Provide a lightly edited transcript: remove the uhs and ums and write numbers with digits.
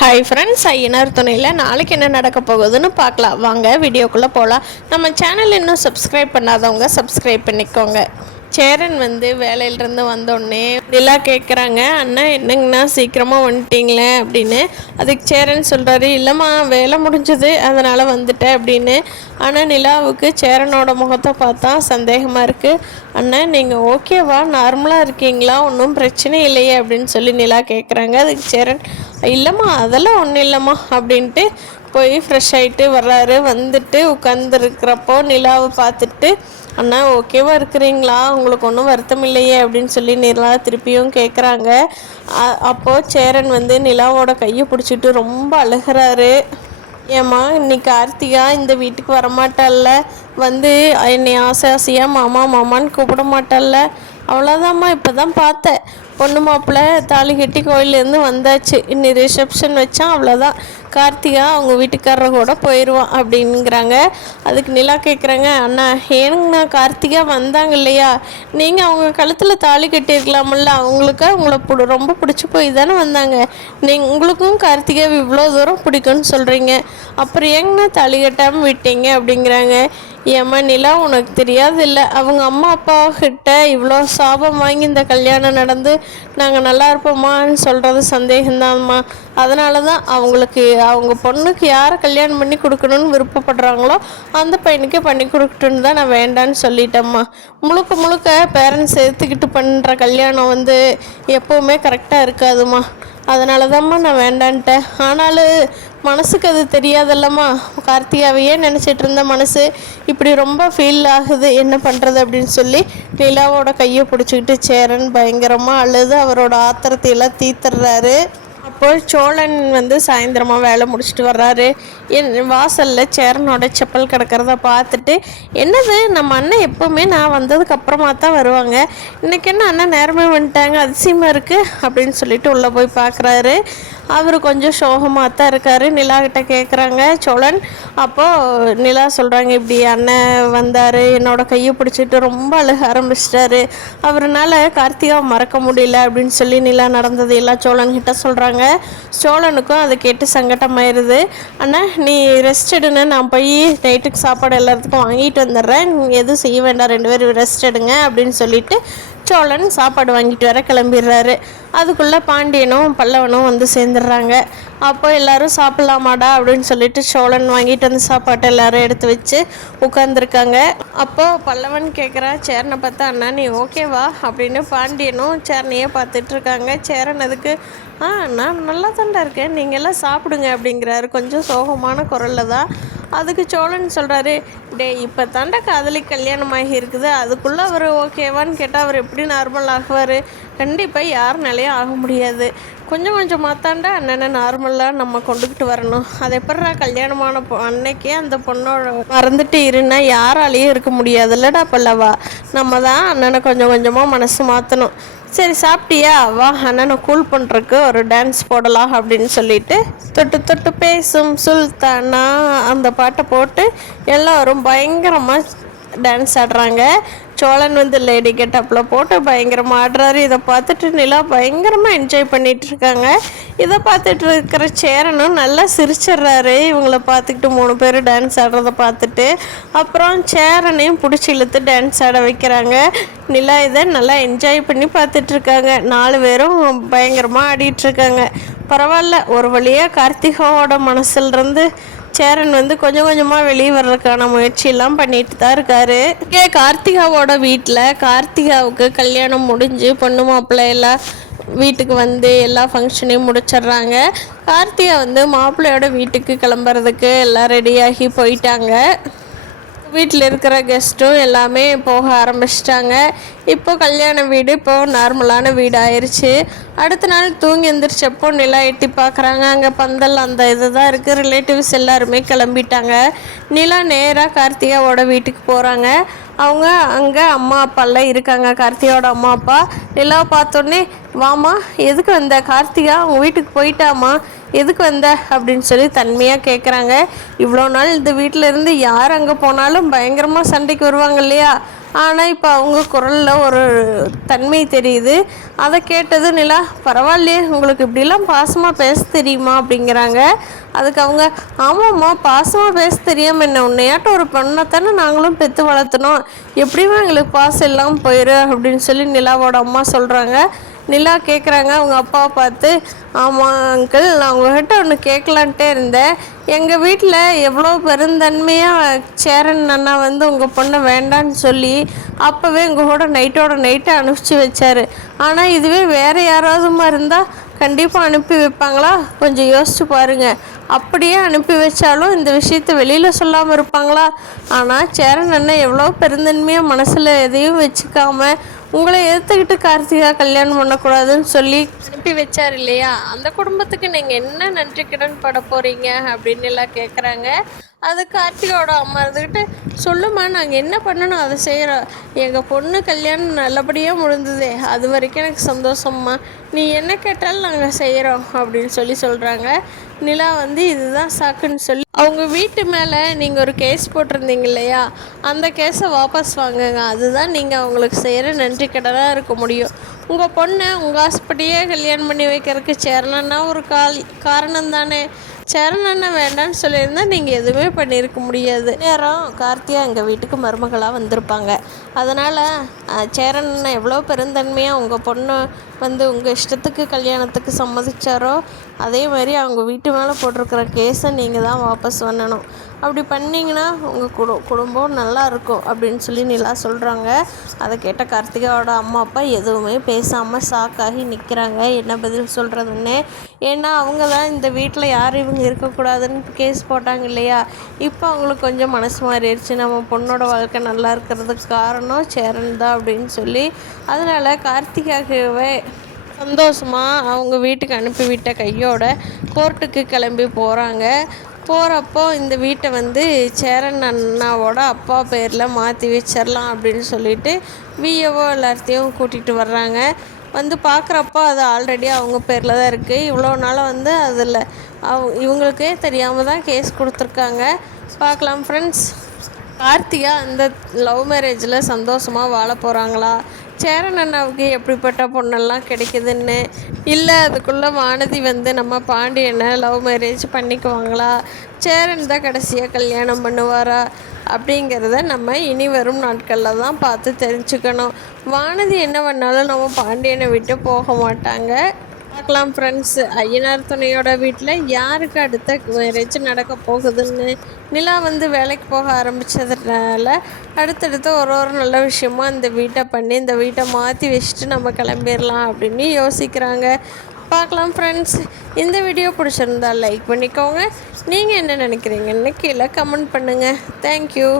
Hi friends, Ayyanar துணையில் நாளைக்கு என்ன நடக்க போகுதுன்னு பார்க்கலாம். வாங்க வீடியோக்குள்ளே போகலாம். நம்ம சேனல் இன்னும் சப்ஸ்கிரைப் பண்ணாதவங்க சப்ஸ்கிரைப் பண்ணிக்கோங்க. சேரன் வேலையிலேருந்து வந்தோடனே நிலா கேட்குறாங்க, அண்ணா என்னங்கண்ணா சீக்கிரமாக வந்துட்டிங்களே அப்படின்னு. அதுக்கு சேரன் சொல்கிறாரு, இல்லைம்மா வேலை முடிஞ்சது அதனால் வந்துட்டேன் அப்படின்னு. ஆனால் நிலாவுக்கு சேரனோட முகத்தை பார்த்தா சந்தேகமாக இருக்குது. அண்ணா நீங்கள் ஓகேவா, நார்மலாக இருக்கீங்களா, ஒன்றும் பிரச்சனை இல்லையே அப்படின்னு சொல்லி நிலா கேட்குறாங்க. அதுக்கு சேரன், இல்லைம்மா அதெல்லாம் ஒன்றும் இல்லைம்மா அப்படின்ட்டு போய் ஃப்ரெஷ் ஆகிட்டு வர்றாரு. வந்துட்டு உட்காந்துருக்கிறப்போ நிலாவை பார்த்துட்டு, அண்ணா ஓகேவா இருக்கிறீங்களா, உங்களுக்கு ஒன்றும் வருத்தம் இல்லையே அப்படின்னு சொல்லி நிலா திருப்பியும் கேட்குறாங்க. அப்போது சேரன் நிலாவோட கையை பிடிச்சிட்டு ரொம்ப அழுகிறாரு. ஏம்மா இன்னைக்கு கார்த்திகா இந்த வீட்டுக்கு வரமாட்டால, என்னை ஆசையாக மாமா மாமான்னு கூப்பிட மாட்டால, அவ்வளோதாம்மா இப்போ தான் பார்த்தேன், பொண்ணு மாப்பிள்ளை தாலி கட்டி கோயிலேருந்து வந்தாச்சு, இன்னி ரிசப்ஷன் வச்சா அவ்வளோதான், கார்த்திகா அவங்க வீட்டுக்காரரை கூட போயிடுவான் அப்படிங்கிறாங்க. அதுக்கு நிலா கேட்குறாங்க, அண்ணா ஏனுங்கண்ணா கார்த்திகா வந்தாங்க இல்லையா, நீங்கள் அவங்க கழுத்தில் தாலி கட்டியிருக்கலாமில்ல, உங்களை ரொம்ப பிடிச்சி போய் தானே வந்தாங்க, உங்களுக்கும் கார்த்திகா இவ்வளோ தூரம் பிடிக்கும்னு சொல்கிறீங்க, அப்புறம் ஏங்கண்ணா தாலி கட்டாமல் விட்டீங்க அப்படிங்கிறாங்க. ஏம்மா நிலா உனக்கு தெரியாது இல்லை, அவங்க அம்மா அப்பா கிட்ட இவ்வளோ சாபம் வாங்கி இந்த கல்யாணம் நடந்து நாங்கள் நல்லா இருப்போமான்னு சொல்கிறது சந்தேகம்தான்மா, அதனால தான் அவங்க பொண்ணுக்கு யாரை கல்யாணம் பண்ணி கொடுக்கணுன்னு விருப்பப்படுறாங்களோ அந்த பையனுக்கே பண்ணி கொடுக்கட்டுன்னு தான் நான் வேண்டான்னு சொல்லிட்டேம்மா. முழுக்க முழுக்க பேரண்ட்ஸ் எடுத்துக்கிட்டு பண்ணுற கல்யாணம் எப்போவுமே கரெக்டாக இருக்காதுமா, அதனால தான்மா நான் வேண்டான்ட்டேன். ஆனாலும் மனசுக்கு அது தெரியாதல்லம்மா, கார்த்திகாவையே நினச்சிட்டு இருந்த மனசு இப்படி ரொம்ப ஃபீல் ஆகுது, என்ன பண்ணுறது அப்படின்னு சொல்லி நிலாவோட கையை பிடிச்சிக்கிட்டு சேரன் பயங்கரமாக அழுது அவரோட ஆத்திரத்தையெல்லாம் தீத்துறாரு. அப்போ சோழன் சாயந்தரமாக வேலை முடிச்சுட்டு வர்றாரு. வாசலில் சேரனோட செப்பல் கிடக்கிறத பார்த்துட்டு, என்னது நம்ம அண்ணன் எப்போவுமே நான் வந்ததுக்கு அப்புறமா தான் வருவாங்க, இன்றைக்கி என்ன அண்ணன் நேரமே வந்துட்டாங்க, அதிசயமாக இருக்குது அப்படின்னு சொல்லிட்டு உள்ளே போய் பார்க்குறாரு. அவர் கொஞ்சம் சோகமாக தான் இருக்கார். நிலாக்கிட்ட கேட்குறாங்க சோழன். அப்போது நிலா சொல்கிறாங்க, இப்படி அண்ணன் வந்தார், என்னோட கையை பிடிச்சிட்டு ரொம்ப அழுக ஆரம்பிச்சிட்டாரு, அவரால் கார்த்திகாவை மறக்க முடியல அப்படின்னு சொல்லி நிலா நடந்தது எல்லாம் சோழன்கிட்ட சொல்கிறாங்க. சோழனுக்கும் அதை கேட்டு சங்கடமாயிருது. அண்ணா நீ ரெஸ்ட் எடுன்னு, நான் போய் நைட்டுக்கு சாப்பாடு எல்லாத்துக்கும் வாங்கிட்டு வந்துடுறேன், எதுவும் செய்ய வேண்டாம், 2 பேரும் ரெஸ்ட் எடுங்க அப்படின்னு சொல்லிட்டு சோழன் சாப்பாடு வாங்கிட்டு வர கிளம்பிடுறாரு. அதுக்குள்ளே பாண்டியனும் பல்லவனும் சேர்ந்துடுறாங்க. அப்போ எல்லோரும் சாப்பிட்லாமாடா அப்படின்னு சொல்லிட்டு சோழன் வாங்கிட்டு சாப்பாட்டை எல்லோரும் எடுத்து வச்சு உட்காந்துருக்காங்க. அப்போது பல்லவன் கேட்குறா சேரனை பார்த்தா, அண்ணா நீ ஓகேவா அப்படின்னு. பாண்டியனும் சேரனையே பார்த்துட்ருக்காங்க. சேரன் அதுக்கு, நான் நல்லா தாண்டா இருக்கேன், நீங்கள் எல்லாம் சாப்பிடுங்க அப்படிங்கிறாரு, கொஞ்சம் சோகமான குரலில் தான். அதுக்கு சோழன் சொல்கிறாரு, இப்போ தாண்டா காதலி கல்யாணம் ஆகி இருக்குது, அதுக்குள்ளே அவர் ஓகேவான்னு கேட்டால் அவர் எப்படி நார்மல் ஆகுவார், கண்டிப்பாக யாருனாலையும் ஆக முடியாது, கொஞ்சம் கொஞ்சம் மாத்தாண்டா அண்ணனை நார்மலாக நம்ம கொண்டுக்கிட்டு வரணும், அதை எப்படா கல்யாணமான அன்னைக்கே அந்த பொண்ணோட மறந்துட்டு இருன்னா யாராலையும் இருக்க முடியாது இல்லடா பல்லவா, நம்ம தான் அண்ணனை கொஞ்சம் கொஞ்சமாக மனசு மாற்றணும், சரி சாப்பிட்டியா, வா அண்ணனை கூல் பண்ணுறதுக்கு ஒரு டான்ஸ் போடலாம் அப்படின்னு சொல்லிட்டு தொட்டு தொட்டு பேசும் சுல்தானா அந்த பாட்டை போட்டு எல்லோரும் பயங்கரமாக டான்ஸ் ஆடுறாங்க. சோழன் லேடி கெட்டப்பில் போட்டு பயங்கரமாக ஆடுறாரு. இதை பார்த்துட்டு நிலா பயங்கரமாக என்ஜாய் பண்ணிகிட்ருக்காங்க. இதை பார்த்துட்டு இருக்கிற சேரனும் நல்லா சிரிச்சிட்றாரு. இவங்கள பார்த்துக்கிட்டு 3 பேர் டான்ஸ் ஆடுறத பார்த்துட்டு அப்புறம் சேரனையும் பிடிச்சி இழுத்து டான்ஸ் ஆட வைக்கிறாங்க. நிலா இதை நல்லா என்ஜாய் பண்ணி பார்த்துட்ருக்காங்க. 4 பேரும் பயங்கரமாக ஆடிட்டுருக்காங்க. பரவாயில்ல, ஒரு வழியாக கார்த்திகாவோட மனசுலேருந்து சேரன் கொஞ்சம் கொஞ்சமாக வெளியே வர்றதுக்கான முயற்சியெல்லாம் பண்ணிட்டு தான் இருக்காரு. இங்கே கார்த்திகாவோட வீட்டில் கார்த்திகாவுக்கு கல்யாணம் முடிஞ்சு பொண்ணு மாப்பிள்ளை எல்லாம் வீட்டுக்கு எல்லா ஃபங்க்ஷனையும் முடிச்சிடுறாங்க. கார்த்திகா மாப்பிள்ளையோட வீட்டுக்கு கிளம்புறதுக்கு எல்லாம் ரெடியாகி போயிட்டாங்க. வீட்டில் இருக்கிற கெஸ்ட்டும் எல்லாமே போக ஆரம்பிச்சிட்டாங்க. இப்போ கல்யாண வீடு இப்போது நார்மலான வீடு ஆயிடுச்சு. அடுத்த நாள் தூங்கி எழுந்திரிச்சப்போ நிலா எட்டி பார்க்குறாங்க. அங்கே பந்தல் அந்த இது தான் இருக்குது. ரிலேட்டிவ்ஸ் எல்லாருமே கிளம்பிட்டாங்க. நிலா நேராக கார்த்திகாவோட வீட்டுக்கு போகிறாங்க. அவங்க அங்கே அம்மா அப்பாலாம் இருக்காங்க. கார்த்திகாவோட அம்மா அப்பா நிலாவை பார்த்தோன்னே, வாமா எதுக்கு வந்த, கார்த்திகா அவங்க வீட்டுக்கு போயிட்டாமா, எதுக்கு வந்த அப்படின்னு சொல்லி தன்மையாக கேட்குறாங்க. இவ்வளோ நாள் இந்த வீட்டில் இருந்து யார் அங்கே போனாலும் பயங்கரமாக சண்டைக்கு வருவாங்க இல்லையா, ஆனால் இப்போ அவங்க குரலில் ஒரு தன்மை தெரியுது. அதை கேட்டது நிலா, பரவாயில்லையே உங்களுக்கு இப்படிலாம் பாசமாக பேச தெரியுமா அப்படிங்கிறாங்க. அதுக்கு அவங்க, ஆமாம்மா பாசமாக பேச தெரியாமல் என்ன, உன்னையாட்டம் ஒரு பொண்ணைத்தானே நாங்களும் பெற்று வளர்த்தனோம், எப்படியுமே எங்களுக்கு பாசம் இல்லாமல் போயிரு அப்படின்னு சொல்லி நிலாவோட அம்மா சொல்கிறாங்க. நிலா கேட்குறாங்க அவங்க அப்பாவை பார்த்து, ஆமாம் அங்கிள், நான் உங்கள்கிட்ட ஒன்று கேட்கலான்ட்டே இருந்தேன். எங்கள் வீட்டில் எவ்வளோ பெருந்தன்மையாக சேரன் அண்ணா வந்து உங்கள் பொண்ணை வேண்டான்னு சொல்லி அப்போவே உங்கள் கூட நைட்டோட நைட்டை அனுப்பிச்சி வச்சார். ஆனால் இதுவே வேறு யாராவதுமா இருந்தால் கண்டிப்பாக அனுப்பி வைப்பாங்களா? கொஞ்சம் யோசிச்சு பாருங்கள். அப்படியே அனுப்பி வச்சாலும் இந்த விஷயத்தை வெளியில் சொல்லாமல் இருப்பாங்களா? ஆனால் சேரன் அண்ணன் எவ்வளோ பெருந்தன்மையாக மனசில் எதையும் வச்சுக்காம உங்களை எதிர்த்துக்கிட்டு கார்த்திகா கல்யாணம் பண்ணக்கூடாதுன்னு சொல்லி அனுப்பி வச்சார் இல்லையா? அந்த குடும்பத்துக்கு நீங்கள் என்ன நன்றி கடன் பட போகிறீங்க அப்படின்னு எல்லாம் கேட்குறாங்க. அது கார்த்திகாவோட அம்மா இருந்துக்கிட்டு, சொல்லுமா நாங்கள் என்ன பண்ணணும் அதை செய்கிறோம், எங்கள் பொண்ணு கல்யாணம் நல்லபடியாக முடிந்ததே, அது வரைக்கும் எனக்கு சந்தோஷம்மா, நீ என்ன கேட்டாலும் நாங்கள் செய்கிறோம் அப்படின்னு சொல்கிறாங்க. நிலா வந்து இதுதான் சாக்குன்னு சொல்லி அவங்க வீட்டு மேலே நீங்கள் ஒரு கேஸ் போட்டிருந்தீங்க இல்லையா, அந்த கேஸை வாபஸ் வாங்குங்க, அதுதான் நீங்கள் அவங்களுக்கு செய்கிற நன்றி கடனாக இருக்க முடியும். உங்கள் பொண்ணை உங்கள் ஆசைப்படியே கல்யாணம் பண்ணி வைக்கிறதுக்கு சேரணுன்னா ஒரு காரணம் தானே. சேரன் அண்ணன் வேண்டான்னு சொல்லியிருந்தால் நீங்கள் எதுவுமே பண்ணியிருக்க முடியாது. நேரம் கார்த்தியா எங்கள் வீட்டுக்கு மருமகளாக வந்திருப்பாங்க. அதனால் சேரன் அண்ணன் எவ்வளோ பெருந்தன்மையாக உங்கள் பொண்ணு வந்து உங்கள் இஷ்டத்துக்கு கல்யாணத்துக்கு சம்மதிச்சாரோ அதே மாதிரி அவங்க வீட்டு மேலே போட்டிருக்கிற கேஸை நீங்கள் தான் வாபஸ் பண்ணணும். அப்படி பண்ணிங்கன்னா உங்கள் குடும்பம் நல்லா இருக்கும் அப்படின்னு சொல்லி நிலா சொல்கிறாங்க. அதை கேட்ட கார்த்திகாவோட அம்மா அப்பா எதுவுமே பேசாமல் ஷாக்காகி நிற்கிறாங்க, என்ன பதில் சொல்கிறதுன்னு. ஏன்னா அவங்க தான் இந்த வீட்டில் யார் இவங்க இருக்கக்கூடாதுன்னு கேஸ் போட்டாங்க இல்லையா, இப்போ அவங்களுக்கு கொஞ்சம் மனசு மாறிடுச்சு, நம்ம பொண்ணோட வாழ்க்கை நல்லா இருக்கிறதுக்கு காரணம் சேரன் தான் அப்படின்னு சொல்லி. அதனால் கார்த்திகாவே சந்தோஷமாக அவங்க வீட்டுக்கு அனுப்பிவிட்ட கையோட கோர்ட்டுக்கு கிளம்பி போகிறப்போ இந்த வீட்டை வந்து சேரன் அண்ணாவோட அப்பா பேரில் மாற்றி வச்சிடலாம் அப்படின்னு சொல்லிட்டு விஏஓ எல்லாத்தையும் கூட்டிகிட்டு வர்றாங்க. வந்து பார்க்குறப்போ அது ஆல்ரெடி அவங்க பேரில் தான் இருக்குது. இவ்வளோ நாளாக வந்து அதில் இவங்களுக்கே தெரியாமல் தான் கேஸ் கொடுத்துருக்காங்க. பார்க்கலாம் ஃப்ரெண்ட்ஸ், கார்த்திகா அந்த லவ் மேரேஜில் சந்தோஷமாக வாழ போகிறாங்களா, சேரன் அண்ணாவுக்கு எப்படிப்பட்ட பொண்ணெல்லாம் கிடைக்குதுன்னு, இல்லை அதுக்குள்ளே வானதி வந்து நம்ம பாண்டியனை லவ் மேரேஜ் பண்ணிக்குவாங்களா, சேரன் தான் கடைசியாக கல்யாணம் பண்ணுவாரா அப்படிங்கிறத நம்ம இனி வரும் நாட்களில் தான் பார்த்து தெரிஞ்சுக்கணும். வானதி என்ன பண்ணாலும் நம்ம பாண்டியனை விட்டு போக மாட்டாங்க. பார்க்கலாம் ஃப்ரெண்ட்ஸ், ஐயனார் துணையோட வீட்டில் யாருக்கு அடுத்த மேரேஜ் நடக்க போகுதுன்னு. நிலா வந்து வேலைக்கு போக ஆரம்பித்ததுனால அடுத்தடுத்து ஒரு நல்ல விஷயமா இந்த வீட்டை பண்ணி இந்த வீட்டை மாற்றி வச்சுட்டு நம்ம கிளம்பிடலாம் அப்படின்னு யோசிக்கிறாங்க. பார்க்கலாம் ஃப்ரெண்ட்ஸ், இந்த வீடியோ பிடிச்சிருந்தா லைக் பண்ணிக்கோங்க. நீங்கள் என்ன நினைக்கிறீங்கன்னு கீழே கமெண்ட் பண்ணுங்கள். தேங்க்யூ.